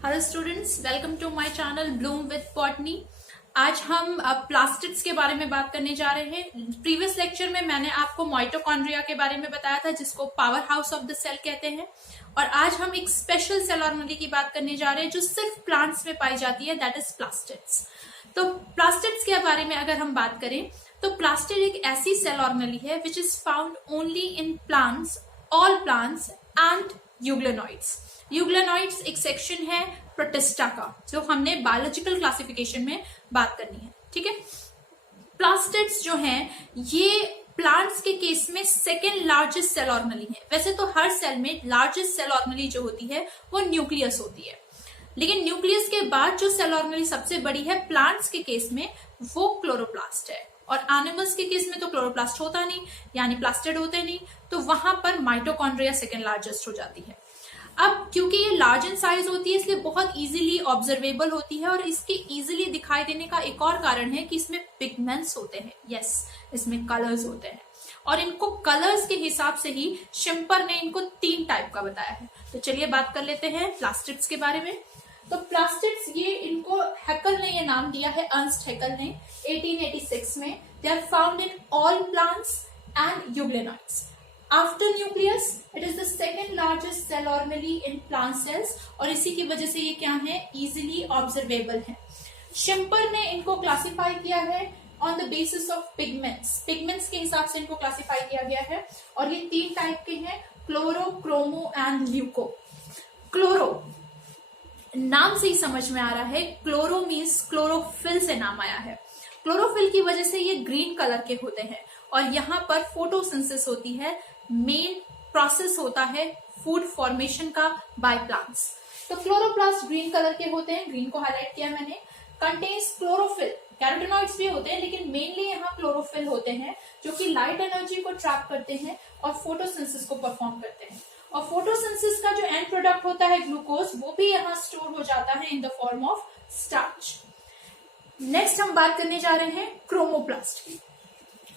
Hello students, welcome to my channel bloom with botany. आज हम plastids के बारे में बात करने जा रहे हैं। प्रीवियस लेक्चर में मैंने आपको माइटोकॉन्ड्रिया के बारे में बताया था, जिसको power house of the cell कहते हैं। और आज हम एक स्पेशल सेल ऑर्गेनेल की बात करने जा रहे हैं जो सिर्फ प्लांट्स में पाई जाती है, दैट इज प्लास्टिड्स। तो प्लास्टिड्स के बारे में अगर हम बात करें तो प्लास्टिड एक ऐसी सेल ऑर्गेनेल है which is found only in plants, all plants and euglenoids. Euglenoids एक सेक्शन है प्रोटिस्टा का, जो हमने बायोलॉजिकल क्लासिफिकेशन में बात करनी है। ठीक है, प्लास्टिड्स जो हैं ये प्लांट्स के केस में सेकेंड लार्जेस्ट सेल ऑर्गेनेल है। वैसे तो हर सेल में लार्जेस्ट सेल ऑर्गेनेल जो होती है वो न्यूक्लियस होती है, लेकिन न्यूक्लियस के बाद जो सेल ऑर्गेनेल सबसे बड़ी है प्लांट्स के केस में वो क्लोरोप्लास्ट है। और एनिमल्स के केस में तो क्लोरोप्लास्ट होता नहीं, यानी प्लास्टिड होते नहीं, तो वहां पर माइटोकॉन्ड्रिया सेकेंड लार्जेस्ट हो जाती है। अब क्योंकि ये लार्ज इन साइज होती है इसलिए बहुत इजीली ऑब्जर्वेबल होती है, और इसके इजीली दिखाई देने का एक और कारण है कि इसमें पिगमेंट्स होते हैं। यस, इसमें कलर्स होते हैं, और इनको कलर्स के हिसाब से ही शिम्पर ने इनको 3 टाइप का बताया है। तो चलिए बात कर लेते हैं प्लास्टिड्स के बारे में। तो प्लास्टिड्स ये इनको हैकल ने ये नाम दिया है, अर्नस्ट हैकल ने 1886 में। They are found in all plants and euglenoids. After nucleus, it is the second largest cell organelle in plant cells, और इसी की वजह से ये क्या है, easily observable है। शिम्पर ने इनको क्लासिफाई किया है on the basis of pigments। Pigments के हिसाब से इनको क्लासिफाई किया गया है, और ये 3 टाइप के हैं, chloro, chromo and leuco. Chloro नाम से ही समझ में आ रहा है, क्लोरो मीन्स क्लोरोफिल से नाम आया है। क्लोरोफिल की वजह से ये ग्रीन कलर के होते हैं, और यहाँ पर फोटोसिंथेसिस होती है, मेन प्रोसेस होता है फूड फॉर्मेशन का बाय प्लांट्स। तो क्लोरोप्लास्ट ग्रीन कलर के होते हैं, ग्रीन को हाईलाइट किया मैंने। कंटेन्स क्लोरोफिल, कैरोटीनॉइड्स भी होते हैं, लेकिन मेनली यहाँ क्लोरोफिल होते हैं जो कि लाइट एनर्जी को ट्रैप करते हैं और फोटोसिंथेसिस को परफॉर्म करते हैं। और फोटोसिंथेसिस का जो एंड प्रोडक्ट होता है ग्लूकोज, वो भी यहाँ स्टोर हो जाता है इन the form of starch. Next हम बात करने जा रहे हैं क्रोमोप्लास्ट की।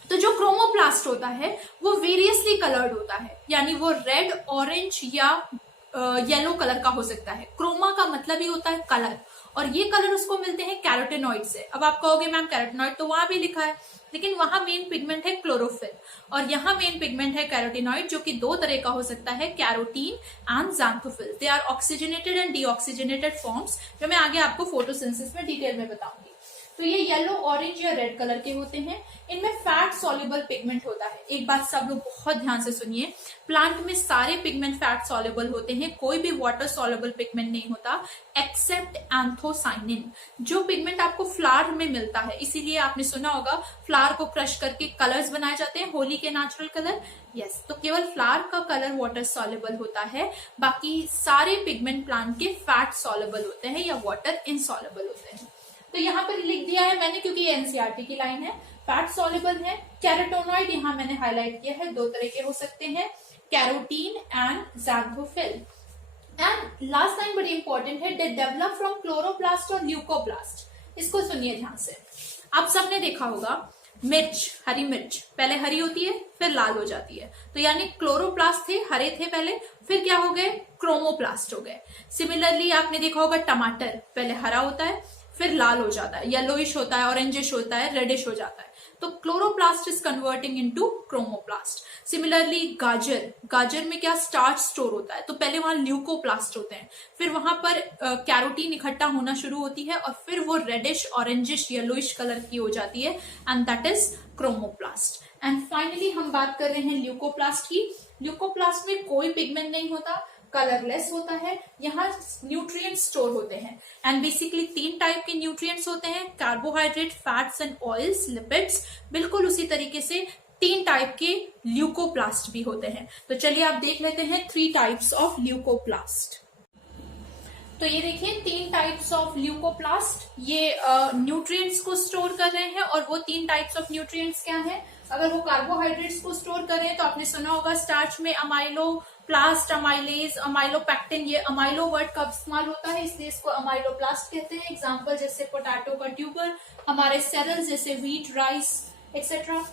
तो जो क्रोमोप्लास्ट होता है वो वेरियसली कलर्ड होता है, यानी वो रेड, ऑरेंज या येलो कलर का हो सकता है। क्रोमा का मतलब ही होता है कलर, और ये कलर उसको मिलते हैं कैरोटीनॉइड से। अब आप कहोगे मैम कैरोटीनॉइड तो वहां भी लिखा है, लेकिन वहां मेन पिगमेंट है क्लोरोफिल, और यहाँ मेन पिगमेंट है कैरोटीनॉइड, जो कि 2 तरह का हो सकता है, carotene and xanthophyll. They are oxygenated and deoxygenated forms, जो मैं आगे आपको फोटोसिंथेसिस में डिटेल में बताऊंगी। तो ये येलो, ऑरेंज या रेड कलर के होते हैं। इनमें फैट सॉल्युबल पिगमेंट होता है। एक बात सब लोग बहुत ध्यान से सुनिए, प्लांट में सारे पिगमेंट फैट सॉल्युबल होते हैं, कोई भी वाटर सॉल्युबल पिगमेंट नहीं होता एक्सेप्ट एंथोसाइनिन, जो पिगमेंट आपको फ्लावर में मिलता है। इसीलिए आपने सुना होगा फ्लावर को क्रश करके कलर्स बनाए जाते हैं, होली के नेचुरल कलर। यस, तो केवल फ्लावर का कलर वाटर सॉल्युबल होता है, बाकी सारे पिगमेंट प्लांट के फैट सॉल्युबल होते हैं या वाटर इनसॉल्युबल होते हैं। तो यहाँ पर लिख दिया है मैंने, क्योंकि ये एनसीईआरटी की लाइन है। फैट सॉल्युबल है। कैरोटीनॉइड यहाँ मैंने हाईलाइट किया है, 2 तरह के हो सकते हैं, carotene and xanthophyll. And last line बड़ी इंपॉर्टेंट है, दे डेवलप फ्रॉम क्लोरोप्लास्ट और ल्यूकोप्लास्ट। इसको सुनिए ध्यान से। आप सबने देखा होगा मिर्च, हरी मिर्च पहले हरी होती है फिर लाल हो जाती है, तो यानी क्लोरोप्लास्ट थे, हरे थे पहले, फिर क्या हो गए, क्रोमोप्लास्ट हो गए। सिमिलरली आपने देखा होगा टमाटर पहले हरा होता है फिर लाल हो जाता है, येलोइश होता है, ऑरेंजिश होता है, रेडिश हो जाता है। तो chloroplast is converting into chromoplast. Similarly गाजर, गाजर में क्या, स्टार्च स्टोर होता है, तो पहले वहां ल्यूकोप्लास्ट होते हैं, फिर वहां पर कैरोटीन इकट्ठा होना शुरू होती है, और फिर वो रेडिश, ऑरेंजिश, येलोइश कलर की हो जाती है, and that is chromoplast. And finally हम बात कर रहे हैं ल्यूकोप्लास्ट की। ल्यूकोप्लास्ट में कोई पिगमेंट नहीं होता, कलरलेस होता है, यहाँ न्यूट्रिएंट स्टोर होते हैं। एंड बेसिकली 3 टाइप के न्यूट्रिएंट्स होते हैं, carbohydrate, fats and oils, lipids. बिल्कुल उसी तरीके से 3 टाइप के ल्यूकोप्लास्ट भी होते हैं। तो चलिए आप देख लेते हैं 3 टाइप्स ऑफ ल्यूकोप्लास्ट। तो ये देखिए 3 टाइप्स ऑफ ल्यूकोप्लास्ट, ये न्यूट्रिएंट्स को स्टोर कर रहे हैं, और वो 3 टाइप्स ऑफ न्यूट्रिएंट्स क्या हैं। अगर वो कार्बोहाइड्रेट्स को स्टोर कर रहे हैं तो आपने सुना होगा स्टार्च में अमाइलो प्लास्ट, अमाइलेज, अमाइलोपैक्टिन, ये अमाइलो वर्ड का इस्तेमाल होता है, इसलिए इसको अमाइलोप्लास्ट कहते हैं। एग्जांपल जैसे पोटैटो का ट्यूबर, हमारे सेरेल्स जैसे wheat, rice etcetera.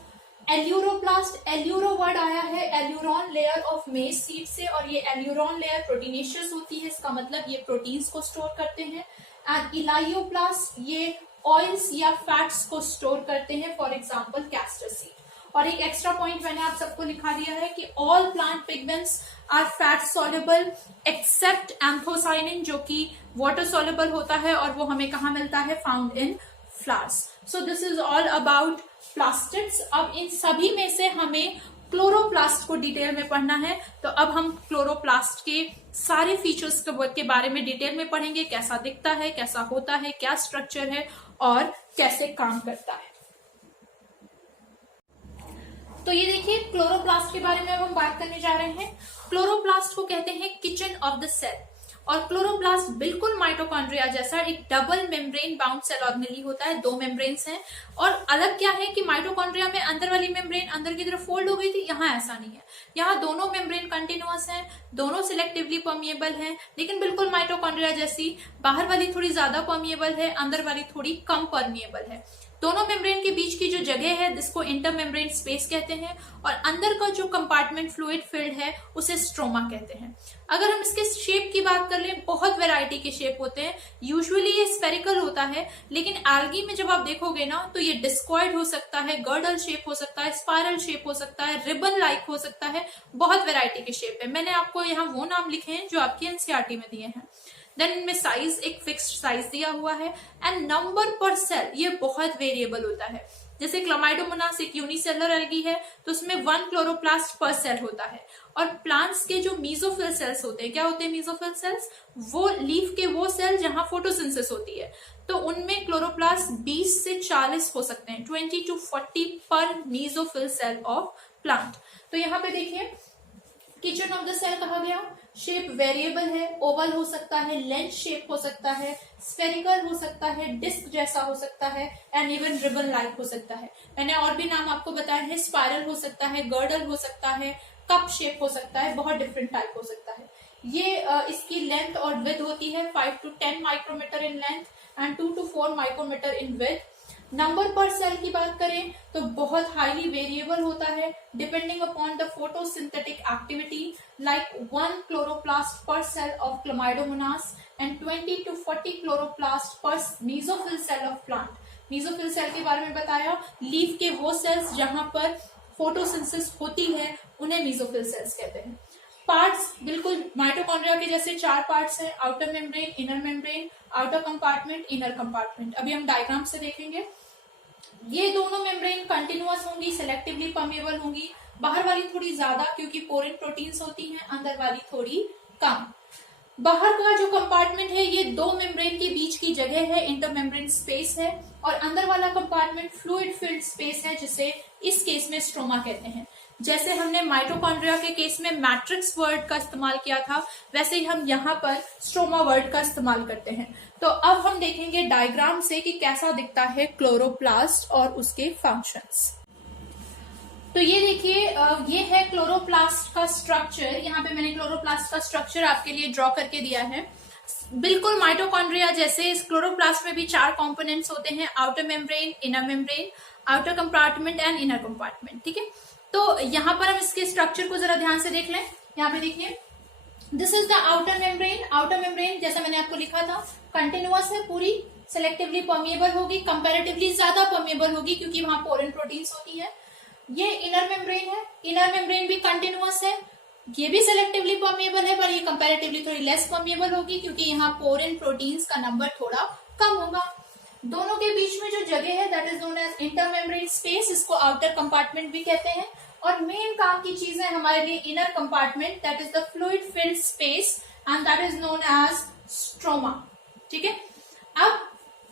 Aleuroplast, एल्यूरो word आया है एल्यूरॉन लेयर ऑफ मेज सीड से, और ये एल्यूरॉन लेयर प्रोटीनेशियस होती है, इसका मतलब ये प्रोटीन्स को स्टोर करते हैं। एंड इलायोप्लास्ट ये ऑयल्स या फैट्स को स्टोर करते हैं, फॉर एग्जाम्पल कैस्टर सीड। और एक एक्स्ट्रा पॉइंट मैंने आप सबको लिखा दिया है कि all plant pigments are fat soluble except anthocyanin, जो कि वाटर सॉल्युबल होता है और वो हमें कहाँ मिलता है, found in flowers. So this is all about plastids. अब इन सभी में से हमें क्लोरोप्लास्ट को डिटेल में पढ़ना है, तो अब हम क्लोरोप्लास्ट के सारे फीचर्स के बारे में डिटेल में पढ़ेंगे, कैसा दिखता है, कैसा होता है, क्या स्ट्रक्चर है और कैसे काम करता है। तो ये देखिए क्लोरोप्लास्ट के बारे में अब हम बात करने जा रहे हैं। क्लोरोप्लास्ट को कहते हैं किचन ऑफ द सेल, और क्लोरोप्लास्ट बिल्कुल माइटोकॉन्ड्रिया जैसा एक double membrane bound cell organelle होता है, 2 मेम्ब्रेन्स हैं। और अलग क्या है कि माइटोकॉन्ड्रिया में अंदर वाली मेम्ब्रेन अंदर की तरफ फोल्ड हो गई थी, यहाँ ऐसा नहीं है। यहाँ दोनों मेम्ब्रेन कंटिन्यूअस हैं, दोनों सिलेक्टिवली परमिएबल हैं, लेकिन बिल्कुल माइटोकॉन्ड्रिया जैसी बाहर वाली थोड़ी ज्यादा परमिएबल है, अंदर वाली थोड़ी कम परमिएबल है। दोनों मेम्ब्रेन के बीच की जो जगह है जिसको इंटर मेम्ब्रेन स्पेस कहते हैं, और अंदर का जो कंपार्टमेंट फ्लूइड फिल्ड है उसे स्ट्रोमा कहते हैं। अगर हम इसके शेप की बात कर लें, बहुत वैरायटी के शेप होते हैं। यूजुअली ये स्फेरिकल होता है, लेकिन एल्गी में जब आप देखोगे ना तो ये डिस्क्वायड हो सकता है, गर्डल शेप हो सकता है, स्पाइरल शेप हो सकता है, रिबन लाइक हो सकता है, बहुत वैरायटी के शेप है। मैंने आपको यहाँ वो नाम लिखे हैं जो आपकी एनसीईआरटी में दिए हैं। देन इनमें साइज एक फिक्स्ड साइज दिया हुआ है, एंड नंबर पर सेल ये बहुत वेरिएबल होता है। जैसे क्लामाइडोमोनास एक यूनिसेलुलर एल्गी है, तो उसमें 1 क्लोरोप्लास्ट पर सेल होता है। और प्लांट्स के जो मीजोफिल सेल्स होते हैं, क्या होते हैं मीजोफिल सेल्स, वो लीफ के वो सेल जहां फोटोसिंथेसिस होती है, तो उनमें क्लोरोप्लास्ट 20 से 40 हो सकते हैं, 20 to 40 पर मीजोफिल सेल ऑफ प्लांट। तो यहाँ पे देखिए किचन ऑफ द सेल कहा गया, शेप वेरिएबल है, ओवल हो सकता है, लेंथ शेप हो सकता है, स्फेरिकल हो सकता है, डिस्क जैसा हो सकता है, एंड इवन रिबन लाइक हो सकता है। मैंने और भी नाम आपको बताया है, स्पाइरल हो सकता है, गर्डल हो सकता है, कप शेप हो सकता है, बहुत डिफरेंट टाइप हो सकता है। ये इसकी लेंथ और विड्थ होती है 5 to 10 micrometre in length and 2 to 4 micrometre in width. Number per cell की बात करें तो बहुत हाईली वेरिएबल होता है, depending upon the photosynthetic activity, like 1 chloroplast per cell of Chlamydomonas and 20 to 40 chloroplast per mesophyll cell of plant. Mesophyll cell के बारे में बताया, लीफ के वो सेल्स जहां पर फोटोसिंथेसिस होती है उन्हें मीजोफिल सेल्स कहते हैं। पार्ट्स बिल्कुल माइटोकॉन्ड्रिया के जैसे 4 पार्ट्स हैं, outer membrane, inner membrane, outer compartment, inner compartment. अभी हम डायग्राम से देखेंगे। ये दोनों मेम्ब्रेन कंटिन्यूअस होंगी, सेलेक्टिवली परमेबल होंगी, बाहर वाली थोड़ी ज्यादा क्योंकि पोरिन प्रोटीन्स होती हैं, अंदर वाली थोड़ी कम। बाहर का जो कंपार्टमेंट है ये 2 मेम्ब्रेन के बीच की जगह है, इंटर मेम्ब्रेन स्पेस है, और अंदर वाला कंपार्टमेंट फ्लूइड फिल्ड स्पेस है, जिसे इस केस में स्ट्रोमा कहते हैं। जैसे हमने माइटोकॉन्ड्रिया के केस में मैट्रिक्स वर्ड का इस्तेमाल किया था, वैसे ही हम यहाँ पर स्ट्रोमा वर्ड का इस्तेमाल करते हैं। तो अब हम देखेंगे डायग्राम से कि कैसा दिखता है क्लोरोप्लास्ट और उसके फंक्शंस। तो ये देखिए, ये है क्लोरोप्लास्ट का स्ट्रक्चर। यहाँ पे मैंने क्लोरोप्लास्ट का स्ट्रक्चर आपके लिए ड्रॉ करके दिया है। बिल्कुल माइटोकॉन्ड्रिया जैसे इस क्लोरोप्लास्ट में भी 4 कंपोनेंट्स होते हैं, outer membrane, inner membrane, outer compartment and inner compartment. ठीक है, तो यहाँ पर हम इसके स्ट्रक्चर को जरा ध्यान से देख लें। यहाँ पे देखिए, this is the outer membrane. Outer membrane जैसा मैंने आपको लिखा था कंटिन्यूअस है, पूरी सेलेक्टिवली परमिएबल होगी, कंपैरेटिवली ज्यादा परमिएबल होगी क्योंकि वहां पोरिन प्रोटीन्स होती है। ये इनर मेम्ब्रेन है, इनर मेम्ब्रेन भी कंटिन्यूअस है, ये भी सेलेक्टिवली परमिएबल है, पर ये कंपैरेटिवली थोड़ी लेस परमिएबल होगी क्योंकि यहाँ पोरिन प्रोटीन्स का नंबर थोड़ा कम होगा। दोनों के बीच में जो जगह है that is known as inter membrane space, इसको आउटर कंपार्टमेंट भी कहते हैं। और मेन काम की चीज है हमारे लिए inner compartment, that is the fluid filled space and that is known as stroma. ठीक है, अब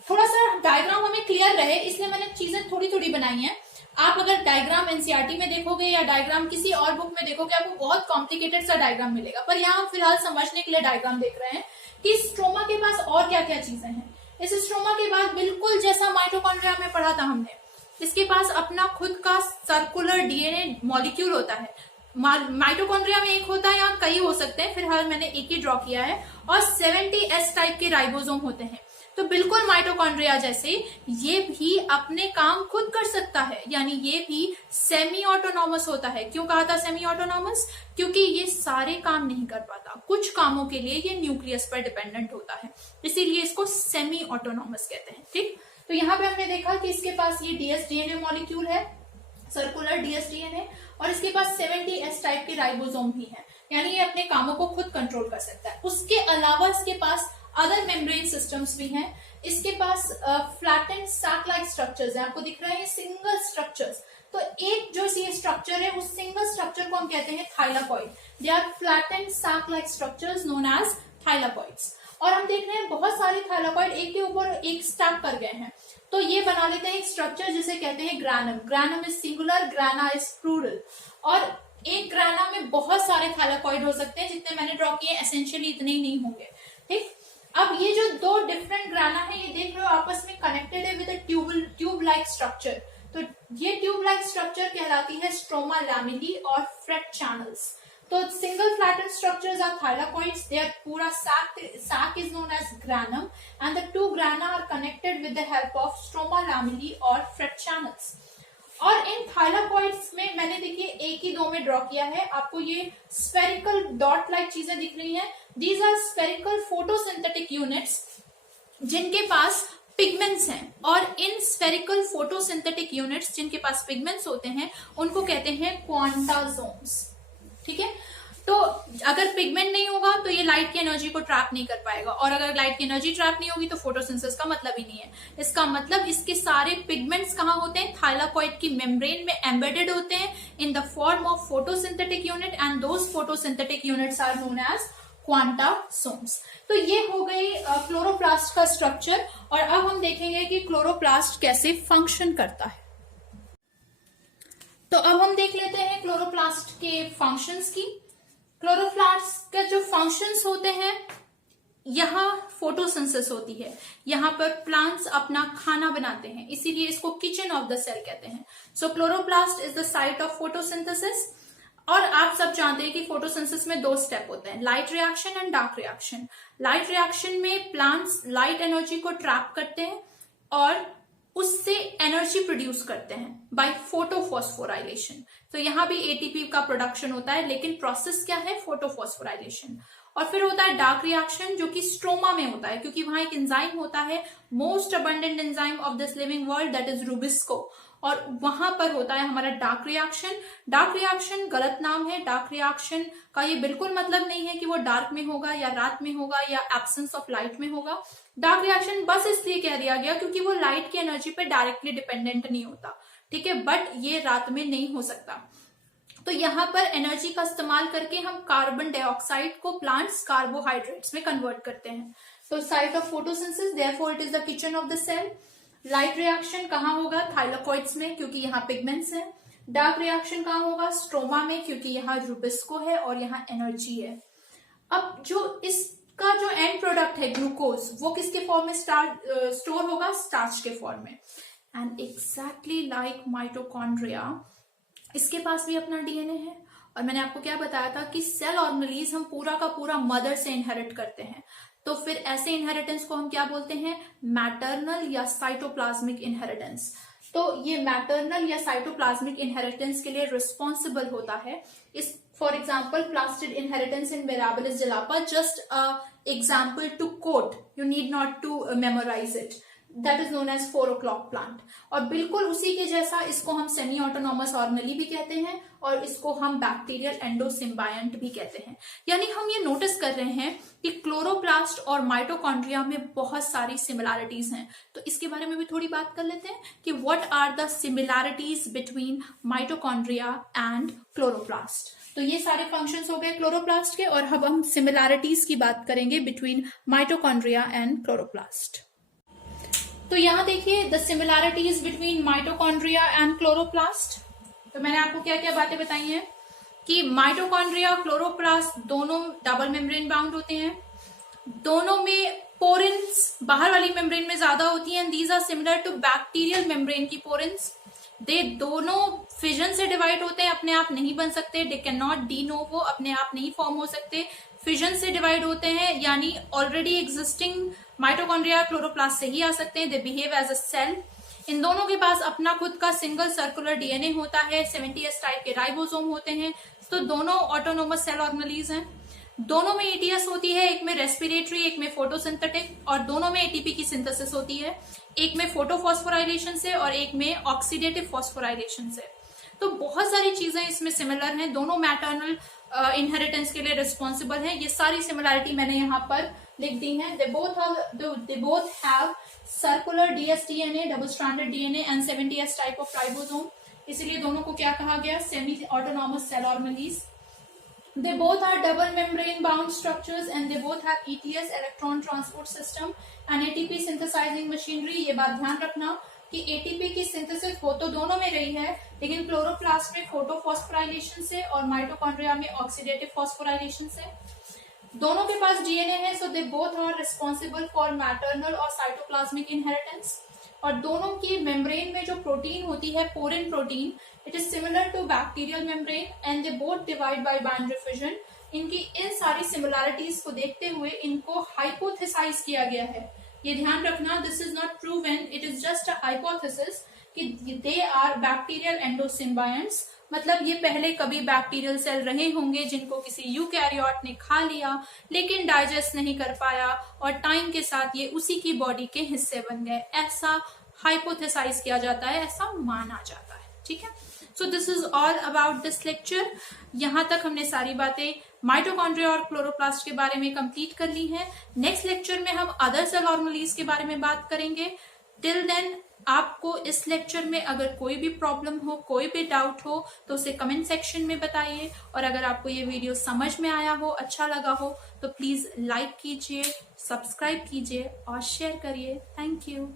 थोड़ा सा डायग्राम हमें क्लियर रहे इसलिए मैंने चीजें थोड़ी थोड़ी बनाई हैं। आप अगर डायग्राम एनसीईआरटी में देखोगे या डायग्राम किसी और बुक में देखोगे, आपको बहुत कॉम्प्लिकेटेड सा डायग्राम मिलेगा, पर यहाँ हम फिलहाल समझने के लिए डायग्राम देख रहे हैं कि स्ट्रोमा के पास और क्या क्या चीजें हैं। इस स्ट्रोमा के बाद बिल्कुल जैसा माइटोकॉन्ड्रिया में पढ़ा था हमने, इसके पास अपना खुद का सर्कुलर डीएनए मॉलिक्यूल होता है। माइटोकॉन्ड्रिया में एक होता है, यहाँ कई हो सकते हैं, फिलहाल मैंने एक ही ड्रॉ किया है। और 70S टाइप के राइबोसोम होते हैं। तो बिल्कुल माइटोकॉन्ड्रिया जैसे ये भी अपने काम खुद कर सकता है, यानी ये भी सेमी ऑटोनॉमस होता है। क्यों कहा था सेमी ऑटोनॉमस? क्योंकि ये सारे काम नहीं कर पाता, कुछ कामों के लिए ये न्यूक्लियस पर डिपेंडेंट होता है, इसीलिए इसको सेमी ऑटोनॉमस कहते हैं। ठीक, तो यहाँ पे हमने देखा कि इसके पास ये dsDNA मॉलिक्यूल है, सर्कुलर dsDNA, और इसके पास 70S टाइप के राइबोसोम भी है, यानी ये अपने कामों को खुद कंट्रोल कर सकता है। उसके अलावा इसके पास अदर मेम्ब्रेन सिस्टम्स भी हैं। इसके पास फ्लैटेंड सैक लाइक स्ट्रक्चर्स है, आपको दिख रहा है ये सिंगल स्ट्रक्चर्स। तो एक जो ये स्ट्रक्चर है उस सिंगल स्ट्रक्चर को हम कहते हैं thylakoid. They are flattened sac like structures known as thylakoids. और हम देख रहे हैं बहुत सारे थाइलाकॉइड एक के ऊपर एक स्टैक कर गए हैं, तो ये बना लेते हैं एक स्ट्रक्चर जिसे कहते हैं granum. Granum is singular, grana is plural. और एक ग्राना में बहुत सारे थाइलाकॉइड हो सकते हैं, जितने मैंने ड्रॉ किए एसेंशियली इतने ही नहीं होंगे। ठीक, अब ये जो दो डिफरेंट ग्राना है, ये देख रहे हो आपस में कनेक्टेड है विद ट्यूब लाइक स्ट्रक्चर। तो ये ट्यूब लाइक स्ट्रक्चर कहलाती है स्ट्रोमा लैमेली और फ्रेट चैनल्स। तो single flattened structures are thylakoids. Their पूरा sac is known as granum, and the two grana are connected with the help of stroma lamellae or fret channels. और इन thylakoids में मैंने देखिए एक ही दो में ड्रॉ किया है, आपको ये स्फेरिकल डॉट लाइक चीजें दिख रही हैं। These are spherical photosynthetic units जिनके पास पिगमेंट्स हैं, और इन स्फेरिकल फोटोसिंथेटिक यूनिट्स जिनके पास पिगमेंट्स होते हैं उनको कहते हैं क्वांटासोम्स। ठीक है, तो अगर पिगमेंट नहीं होगा तो ये लाइट की एनर्जी को ट्रैप नहीं कर पाएगा, और अगर लाइट की एनर्जी ट्रैप नहीं होगी तो फोटोसिंथेसिस का मतलब ही नहीं है। इसका मतलब इसके सारे पिगमेंट्स कहाँ होते हैं? थाइलाकॉइड की मेम्ब्रेन में एम्बेडेड होते हैं in the form of photosynthetic unit, and those photosynthetic units are known as quantasomes. तो ये हो गई क्लोरोप्लास्ट का स्ट्रक्चर, और अब हम देखेंगे कि क्लोरोप्लास्ट कैसे फंक्शन करता है। तो अब हम देख लेते हैं क्लोरोप्लास्ट के फंक्शंस की। क्लोरोप्लास्ट का जो फंक्शंस होते हैं, यहाँ फोटोसिंथेसिस होती है, यहाँ पर प्लांट्स अपना खाना बनाते हैं, इसीलिए इसको किचन ऑफ द सेल कहते हैं। So chloroplast is the site of photosynthesis. और आप सब जानते हैं कि फोटोसिंथेसिस में दो स्टेप होते हैं, light reaction and dark reaction. Light reaction में प्लांट्स लाइट एनर्जी को ट्रैप करते हैं और उससे एनर्जी प्रोड्यूस करते हैं बाय फोटोफॉस्फोराइलेशन। तो यहाँ भी एटीपी का प्रोडक्शन होता है, लेकिन प्रोसेस क्या है? फोटोफॉस्फोराइलेशन। और फिर होता है डार्क रिएक्शन, जो कि स्ट्रोमा में होता है, क्योंकि वहां एक एंजाइम होता है, most abundant enzyme of this living world, that is rubisco, और वहां पर होता है हमारा डार्क रिएक्शन। डार्क रिएक्शन गलत नाम है। डार्क रिएक्शन का ये बिल्कुल मतलब नहीं है कि वो डार्क में होगा या रात में होगा या एब्सेंस ऑफ लाइट में होगा। डार्क रिएक्शन बस इसलिए कह दिया गया क्योंकि वो लाइट की एनर्जी पे डायरेक्टली डिपेंडेंट नहीं होता, ठीक है, बट ये रात में नहीं हो सकता। तो यहाँ पर एनर्जी का इस्तेमाल करके हम कार्बन डाइऑक्साइड को प्लांट्स कार्बोहाइड्रेट्स में कन्वर्ट करते हैं। तो site of photosynthesis, therefore it is the kitchen of the cell. Light reaction कहाँ होगा? थाइलाकॉइड्स में, क्योंकि यहाँ पिगमेंट्स हैं। डार्क रिएक्शन कहाँ होगा? स्ट्रोमा में, क्योंकि यहाँ रूबिस्को है और यहाँ एनर्जी है। अब जो इसका जो एंड प्रोडक्ट है ग्लूकोज, वो किसके फॉर्म में स्टोर होगा? स्टार्च के फॉर्म में। एंड एग्जैक्टली लाइक माइटोकॉन्ड्रिया, इसके पास भी अपना डीएनए है। और मैंने आपको क्या बताया था कि सेल ऑर्गेनेलिज हम पूरा का पूरा मदर से इनहेरिट करते हैं। तो फिर ऐसे इनहेरिटेंस को हम क्या बोलते हैं? मैटरनल या साइटोप्लाज्मिक इनहेरिटेंस। तो ये मैटरनल या साइटोप्लाज्मिक इनहेरिटेंस के लिए रिस्पॉन्सिबल होता है। इस for example plastid inheritance in Mirabilis jalapa, just example to quote, you need not to memorise it, that is known as 4 o'clock plant. और बिल्कुल उसी के जैसा इसको हम सेमी ऑटोनॉमस ऑर्गेनेली भी कहते हैं और इसको हम बैक्टीरियल एंडोसिम्बायंट भी कहते हैं। यानी हम ये नोटिस कर रहे हैं कि क्लोरोप्लास्ट और माइटोकॉन्ड्रिया में बहुत सारी सिमिलैरिटीज हैं। तो इसके बारे में भी थोड़ी बात कर लेते हैं कि what are the similarities between mitochondria and chloroplast. तो ये सारे फंक्शंस हो गए क्लोरोप्लास्ट के, और अब हम सिमिलैरिटीज की बात करेंगे बिटवीन माइटोकॉन्ड्रिया एंड क्लोरोप्लास्ट। तो यहाँ देखिए the similarities between mitochondria and chloroplast. तो मैंने आपको क्या क्या बातें बताई हैं कि माइटोकॉन्ड्रिया क्लोरोप्लास्ट दोनों डबल मेम्ब्रेन बाउंड होते हैं, दोनों में पोरेंस बाहर वाली मेम्ब्रेन में ज्यादा होती हैं। These are similar to bacterial membrane की पोरेंस। दे दोनों फिजन से डिवाइड होते हैं, अपने आप नहीं बन सकते। They can not de novo, अपने आप नहीं फॉर्म हो सकते। फिजन से डिवाइड होते हैं, यानी ऑलरेडी एग्जिस्टिंग माइटोकॉन्ड्रिया क्लोरोप्लास्ट से ही आ सकते हैं। They behave as a cell. इन दोनों के पास अपना खुद का सिंगल सर्कुलर डीएनए होता है। 70s टाइप के राइबोसोम होते हैं। तो दोनों ऑटोनोमस सेल ऑर्गेनेल्स हैं। दोनों में एटीएस होती है, एक में रेस्पिरेटरी, एक में फोटोसिंथेटिक, और दोनों में एटीपी की सिंथेसिस होती है, एक में फोटोफॉस्फोराइलेशन से और एक में ऑक्सीडेटिव फॉस्फोराइलेशन से। तो बहुत सारी चीजें इसमें सिमिलर हैं। दोनों मैटरनल इनहेरिटेंस के लिए रिस्पॉन्सिबल हैं। ये सारी सिमिलरिटी मैंने यहाँ पर लिख दी है। They both have circular dsDNA, double stranded DNA and 70s type of ribosome. इसीलिए दोनों को क्या कहा गया? Semi autonomous cell organelles. They both are double membrane bound structures and they both have ETS, electron transport system, and ATP synthesizing machinery। ये बात ध्यान रखना कि ATP की सिंथेसिस हो तो दोनों में रही है, लेकिन क्लोरोप्लास्ट में फोटोफॉस्फोराइलेशन से और माइटोकॉन्ड्रिया में ऑक्सीडेटिव फॉस्फोराइलेशन से। दोनों के पास डीएनए है, so they both are responsible for maternal और साइटोप्लाज्मिक इनहेरिटेंस। और दोनों की मेम्ब्रेन में जो प्रोटीन होती है, porin protein, it is similar to bacterial membrane and they both divide by binary fission. इनकी इन सारी सिमिलरिटीज को देखते हुए इनको हाइपोथेसाइज किया गया है। ये ध्यान रखना, this is not proven, it is just a hypothesis कि दे आर बैक्टीरियल एंडोसिम्बायंट्स। मतलब ये पहले कभी बैक्टीरियल सेल रहे होंगे जिनको किसी यूकैरियोट ने खा लिया, लेकिन डाइजेस्ट नहीं कर पाया और टाइम के साथ ये उसी की बॉडी के हिस्से बन गए। ऐसा हाइपोथेसाइज किया जाता है, ऐसा माना जाता है। ठीक है, so this is all about this lecture. यहाँ तक हमने सारी बातें माइटोकॉन्ड्रिया और क्लोरोप्लास्ट के बारे में कंप्लीट कर ली हैं। नेक्स्ट लेक्चर में हम अदर सेल ऑर्गेनेल्स के बारे में बात करेंगे। टिल देन आपको इस लेक्चर में अगर कोई भी प्रॉब्लम हो, कोई भी डाउट हो, तो उसे कमेंट सेक्शन में बताइए। और अगर आपको ये वीडियो समझ में आया हो, अच्छा लगा हो, तो प्लीज लाइक कीजिए, सब्सक्राइब कीजिए और शेयर करिए। Thank you.